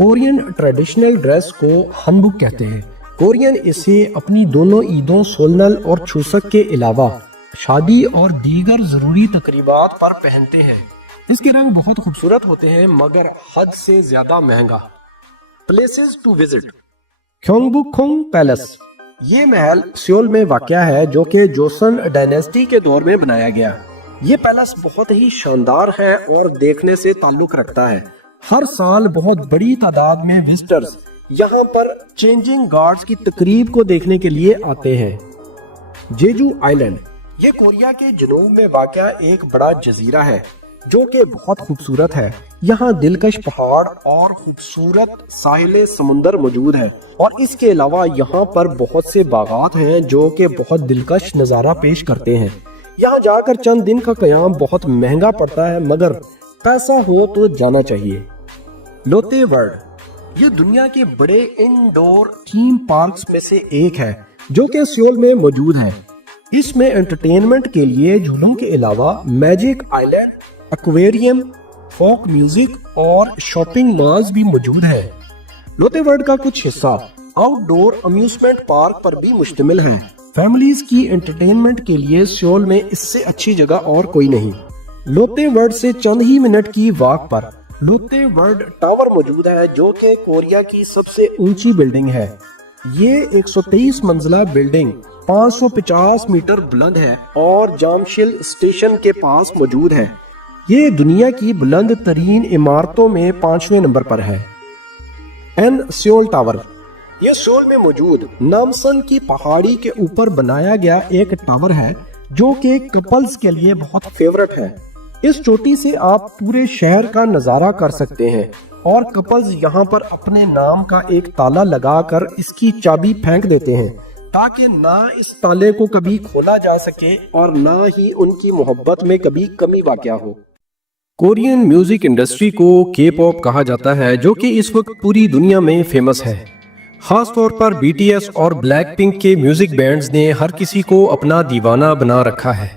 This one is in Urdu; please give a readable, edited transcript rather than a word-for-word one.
کورین ٹریڈیشنل ڈریس کو ہنبک کہتے ہیں۔ کورین اسے اپنی دونوں عیدوں سولنل اور چھوسک کے علاوہ شادی اور دیگر ضروری تقریبات پر پہنتے ہیں۔ اس کے رنگ بہت خوبصورت ہوتے ہیں مگر حد سے زیادہ مہنگا۔ پلیسز ٹو وزٹ: کیونگبکھونگ پیلس، یہ محل سیول میں واقع ہے جو کہ جوسن ڈائنیسٹی کے دور میں بنایا گیا۔ یہ پیلس بہت ہی شاندار ہے اور دیکھنے سے تعلق رکھتا ہے۔ ہر سال بہت بڑی تعداد میں وزٹرز یہاں پر چینجنگ گارڈز کی تقریب کو دیکھنے کے لیے آتے ہیں۔ جیجو آئیلینڈ، یہ کوریا کے جنوب میں واقع ایک بڑا جزیرہ ہے جو کہ بہت خوبصورت ہے۔ یہاں دلکش پہاڑ اور خوبصورت ساحل سمندر موجود ہیں اور اس کے علاوہ یہاں پر بہت سے باغات ہیں جو کہ بہت دلکش نظارہ پیش کرتے ہیں۔ یہاں جا کر چند دن کا قیام بہت مہنگا پڑتا ہے مگر پیسہ ہو تو جانا چاہیے۔ لوتے ورلڈ، یہ دنیا کے بڑے انڈور تھیم پارکس میں سے ایک ہے جو کہ سیول میں موجود ہے۔ اس میں انٹرٹینمنٹ کے لیے جھولوں کے علاوہ magic island, aquarium, folk music اور شاپنگ مالز بھی موجود ہیں۔ لوتے ورلڈ کا کچھ حصہ آؤٹ ڈور امیوزمنٹ پارک پر بھی مشتمل ہے۔ فیملیز کی انٹرٹینمنٹ کے لیے سیول میں اس سے اچھی جگہ اور کوئی نہیں۔ لوتے ورلڈ سے چند ہی منٹ کی واک پر لوتے ورلڈ ٹاور موجود ہے جو کہ کوریا کی سب سے اونچی بلڈنگ ہے۔ یہ 123 منزلہ بلڈنگ 550 میٹر بلند ہے اور جامشل اسٹیشن کے پاس موجود ہے۔ یہ دنیا کی بلند ترین عمارتوں میں 5ویں نمبر پر ہے۔ سیول ٹاور، یہ سیول میں موجود نامسن کی پہاڑی کے اوپر بنایا گیا ایک ٹاور ہے جو کہ کپلز کے لیے بہت فیورٹ ہے۔ اس چوٹی سے آپ پورے شہر کا نظارہ کر سکتے ہیں اور کپلز یہاں پر اپنے نام کا ایک تالا لگا کر اس کی چابی پھینک دیتے ہیں تاکہ نہ اس تالے کو کبھی کھولا جا سکے اور نہ ہی ان کی محبت میں کبھی کمی واقع ہو۔ کورین میوزک انڈسٹری کو کے پاپ کہا جاتا ہے جو کہ اس وقت پوری دنیا میں فیمس ہے۔ خاص طور پر BTS اور بلیک پنک کے میوزک بینڈز نے ہر کسی کو اپنا دیوانہ بنا رکھا ہے۔